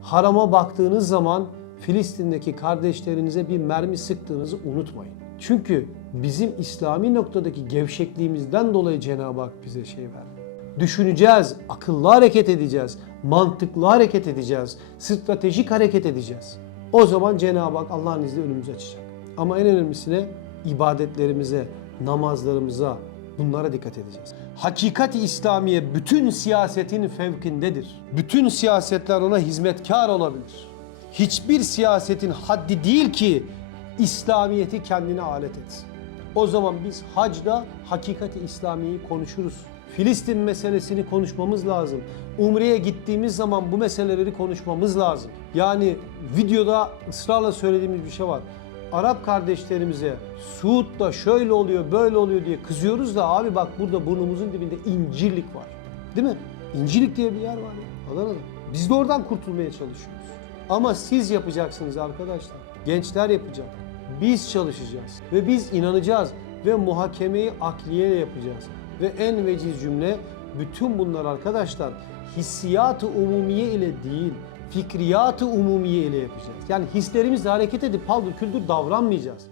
Harama baktığınız zaman Filistin'deki kardeşlerinize bir mermi sıktığınızı unutmayın. Çünkü bizim İslami noktadaki gevşekliğimizden dolayı Cenab-ı Hak bize şey verdi. Düşüneceğiz, akıllı hareket edeceğiz, mantıklı hareket edeceğiz, stratejik hareket edeceğiz. O zaman Cenab-ı Hak Allah'ın izniyle önümüzü açacak. Ama en önemlisine ibadetlerimize, namazlarımıza, bunlara dikkat edeceğiz. Hakikati İslamiye bütün siyasetin fevkindedir. Bütün siyasetler ona hizmetkar olabilir. Hiçbir siyasetin haddi değil ki İslamiyeti kendine alet etsin. O zaman biz hacda hakikati İslamiye'yi konuşuruz. Filistin meselesini konuşmamız lazım. Umre'ye gittiğimiz zaman bu meseleleri konuşmamız lazım. Yani videoda ısrarla söylediğimiz bir şey var. Arap kardeşlerimize Suud'da şöyle oluyor, böyle oluyor diye kızıyoruz da abi bak burada burnumuzun dibinde incirlik var. Değil mi? İncirlik diye bir yer var ya Adana'da. Biz de oradan kurtulmaya çalışıyoruz. Ama siz yapacaksınız arkadaşlar. Gençler yapacak. Biz çalışacağız ve biz inanacağız ve muhakemeyi akliyeyle yapacağız. Ve en veciz cümle bütün bunlar arkadaşlar hissiyat-ı umumiye ile değil, fikriyat-ı umumiye ile yapacağız. Yani hislerimizle hareket edip paldır küldür davranmayacağız.